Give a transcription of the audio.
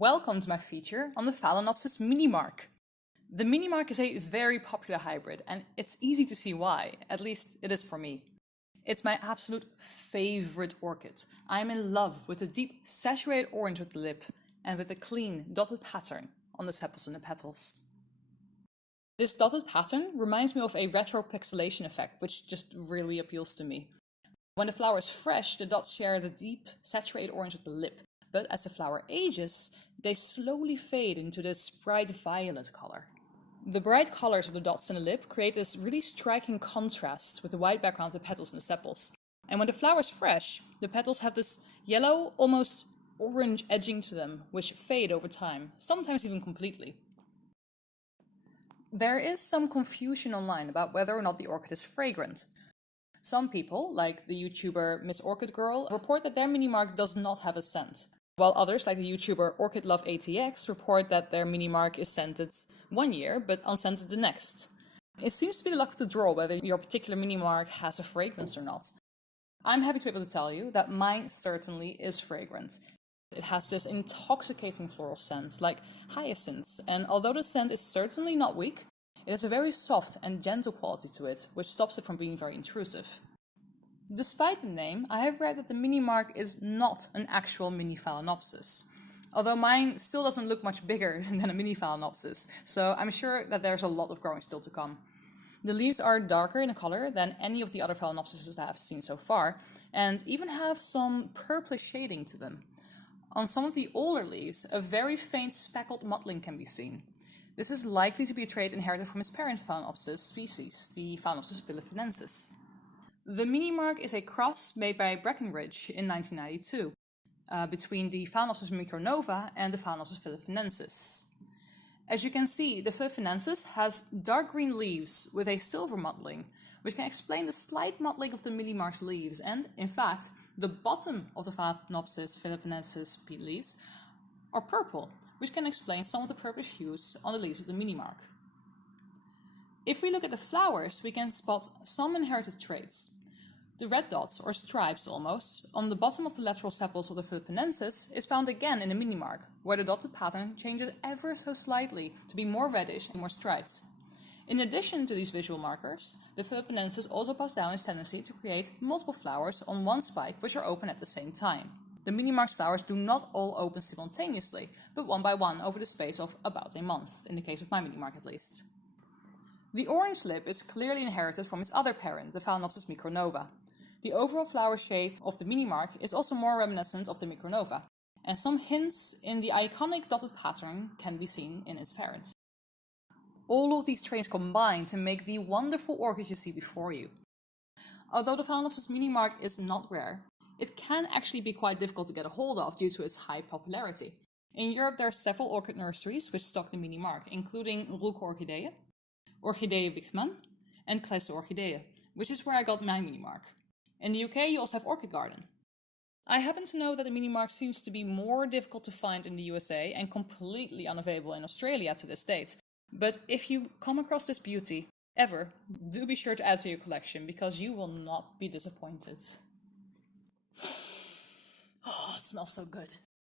Welcome to my feature on the Phalaenopsis mini-mark. The mini-mark is a very popular hybrid, and it's easy to see why, at least it is for me. It's my absolute favorite orchid. I'm in love with the deep saturated orange of the lip and with the clean dotted pattern on the sepals and the petals. This dotted pattern reminds me of a retropixelation effect, which just really appeals to me. When the flower is fresh, the dots share the deep saturated orange of the lip. But as the flower ages, they slowly fade into this bright violet color. The bright colors of the dots in the lip create this really striking contrast with the white background of the petals and the sepals. And when the flower is fresh, the petals have this yellow, almost orange edging to them, which fade over time, sometimes even completely. There is some confusion online about whether or not the orchid is fragrant. Some people, like the YouTuber Miss Orchid Girl, report that their mini-mark does not have a scent, while others, like the YouTuber Orchid Love ATX, report that their mini-mark is scented one year, but unscented the next. It seems to be the luck of the draw whether your particular mini-mark has a fragrance or not. I'm happy to be able to tell you that mine certainly is fragrant. It has this intoxicating floral scent, like hyacinths, and although the scent is certainly not weak, it has a very soft and gentle quality to it, which stops it from being very intrusive. Despite the name, I have read that the mini-mark is not an actual mini Phalaenopsis, although mine still doesn't look much bigger than a mini Phalaenopsis, so I'm sure that there's a lot of growing still to come. The leaves are darker in color than any of the other Phalaenopsises that I've seen so far, and even have some purplish shading to them. On some of the older leaves, a very faint speckled mottling can be seen. This is likely to be a trait inherited from its parent Phalaenopsis species, the Phalaenopsis philippinensis. The mini-mark is a cross made by Breckenridge in 1992 between the Phalaenopsis micronova and the Phalaenopsis philippinensis. As you can see, the philippinensis has dark green leaves with a silver mottling, which can explain the slight mottling of the mini-mark's leaves, and, in fact, the bottom of the Phalaenopsis philippinensis leaves are purple, which can explain some of the purplish hues on the leaves of the mini-mark. If we look at the flowers, we can spot some inherited traits. The red dots, or stripes almost, on the bottom of the lateral sepals of the philippinensis is found again in the mini-mark, where the dotted pattern changes ever so slightly to be more reddish and more striped. In addition to these visual markers, the philippinensis also passes down its tendency to create multiple flowers on one spike which are open at the same time. The mini-mark's flowers do not all open simultaneously, but one by one over the space of about a month, in the case of my mini-mark at least. The orange lip is clearly inherited from its other parent, the Phalaenopsis micronova. The overall flower shape of the mini-mark is also more reminiscent of the micronova, and some hints in the iconic dotted pattern can be seen in its parent. All of these traits combine to make the wonderful orchid you see before you. Although the Phalaenopsis mini-mark is not rare, it can actually be quite difficult to get a hold of due to its high popularity. In Europe there are several orchid nurseries which stock the mini-mark, including Roelke Orchideeën, Orchideeën Wichmann, and Kleiste Orchideeën, which is where I got my mini-mark. In the UK you also have Orchid Garden. I happen to know that the mini-mark seems to be more difficult to find in the USA and completely unavailable in Australia to this date. But if you come across this beauty, ever, do be sure to add to your collection because you will not be disappointed. Oh, it smells so good.